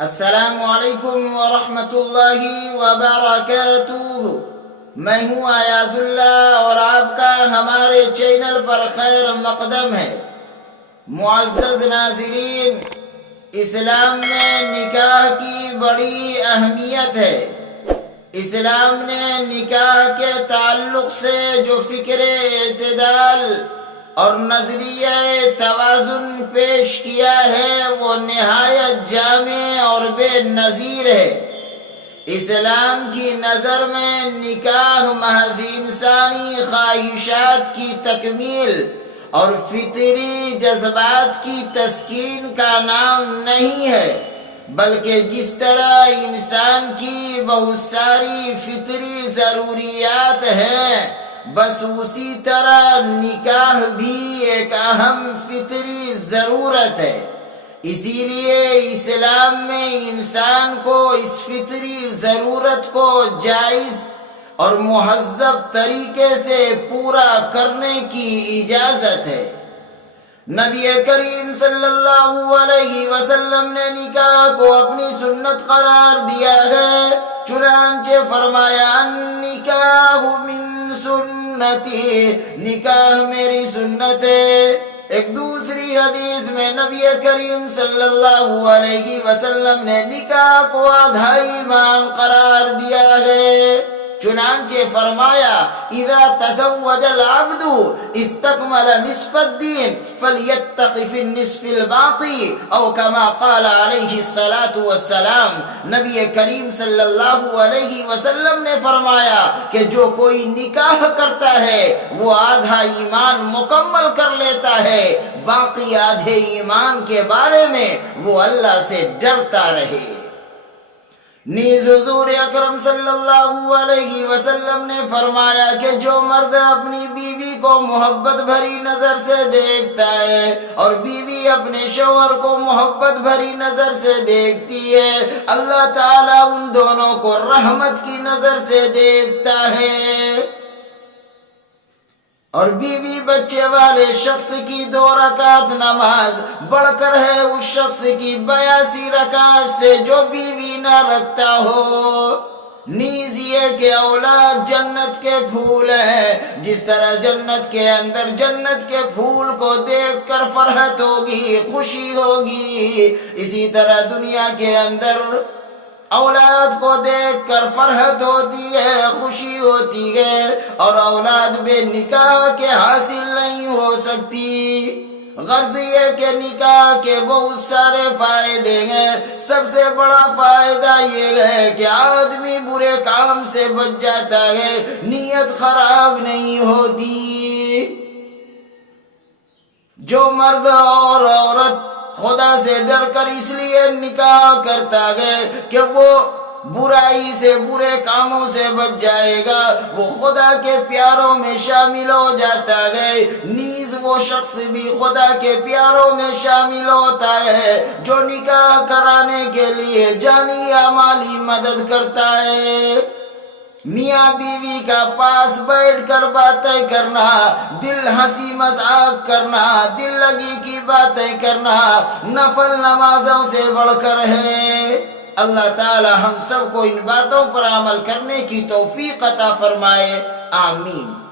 السلام علیکم ورحمۃ اللہ وبرکاتہ۔ میں ہوں ایاز اللہ اور آپ کا ہمارے چینل پر خیر مقدم ہے۔ معزز ناظرین، اسلام میں نکاح کی بڑی اہمیت ہے۔ اسلام نے نکاح کے تعلق سے جو فکر اعتدال اور نظریہ توازن پیش کیا ہے وہ نہایت جامع اور بے نظیر ہے۔ اسلام کی نظر میں نکاح محض انسانی خواہشات کی تکمیل اور فطری جذبات کی تسکین کا نام نہیں ہے، بلکہ جس طرح انسان کی بہت ساری فطری ضروریات ہیں، بس اسی طرح نکاح بھی ایک اہم فطری ضرورت ہے۔ اسی لیے اسلام میں انسان کو اس فطری ضرورت کو جائز اور مہذب طریقے سے پورا کرنے کی اجازت ہے۔ نبی کریم صلی اللہ علیہ وسلم نے نکاح کو اپنی سنت قرار دیا ہے، چنانچہ فرمایا النکاح من سنتی، نکاح میری سنت ہے۔ ایک دوسری حدیث میں نبی کریم صلی اللہ علیہ وسلم نے نکاح کو آدھا ایمان قرار دیا ہے، چنانچہ فرمایا اذا تزوج العبد استکمل نصف الدین فلیتق فی النصف الباقی او کما قال علیہ السلام۔ نبی کریم صلی اللہ علیہ وسلم نے فرمایا کہ جو کوئی نکاح کرتا ہے وہ آدھا ایمان مکمل کر لیتا ہے، باقی آدھے ایمان کے بارے میں وہ اللہ سے ڈرتا رہے۔ نیز حضور اکرم صلی اللہ علیہ وسلم نے فرمایا کہ جو مرد اپنی بیوی کو محبت بھری نظر سے دیکھتا ہے اور بیوی اپنے شوہر کو محبت بھری نظر سے دیکھتی ہے، اللہ تعالیٰ ان دونوں کو رحمت کی نظر سے دیکھتا ہے، اور بیوی بچے والے شخص کی 2 رکعت نماز بڑھ کر ہے اس شخص کی 82 رکعت سے جو بیوی نہ رکھتا ہو۔ نیز یہ کہ اولاد جنت کے پھول ہیں، جس طرح جنت کے اندر جنت کے پھول کو دیکھ کر فرحت ہوگی، خوشی ہوگی، اسی طرح دنیا کے اندر اولاد کو دیکھ کر فرحت ہوتی ہے، خوشی ہوتی ہے، اور اولاد بے نکاح کے حاصل نہیں ہو سکتی۔ غرض یہ کہ نکاح کے بہت سارے فائدے ہیں۔ سب سے بڑا فائدہ یہ ہے کہ آدمی برے کام سے بچ جاتا ہے، نیت خراب نہیں ہوتی۔ جو مرد اور عورت خدا سے ڈر کر اس لیے نکاح کرتا ہے کہ وہ برائی سے، برے کاموں سے بچ جائے گا، وہ خدا کے پیاروں میں شامل ہو جاتا ہے، نیز وہ شخص بھی خدا کے پیاروں میں شامل ہوتا ہے جو نکاح کرانے کے لیے جانی یا مالی مدد کرتا ہے۔ میاں بیوی کا پاس بیٹھ کر باتیں کرنا، دل ہنسی مذاق کرنا، دل لگی کی باتیں کرنا نفل نمازوں سے بڑھ کر ہے۔ اللہ تعالی ہم سب کو ان باتوں پر عمل کرنے کی توفیق عطا فرمائے، آمین۔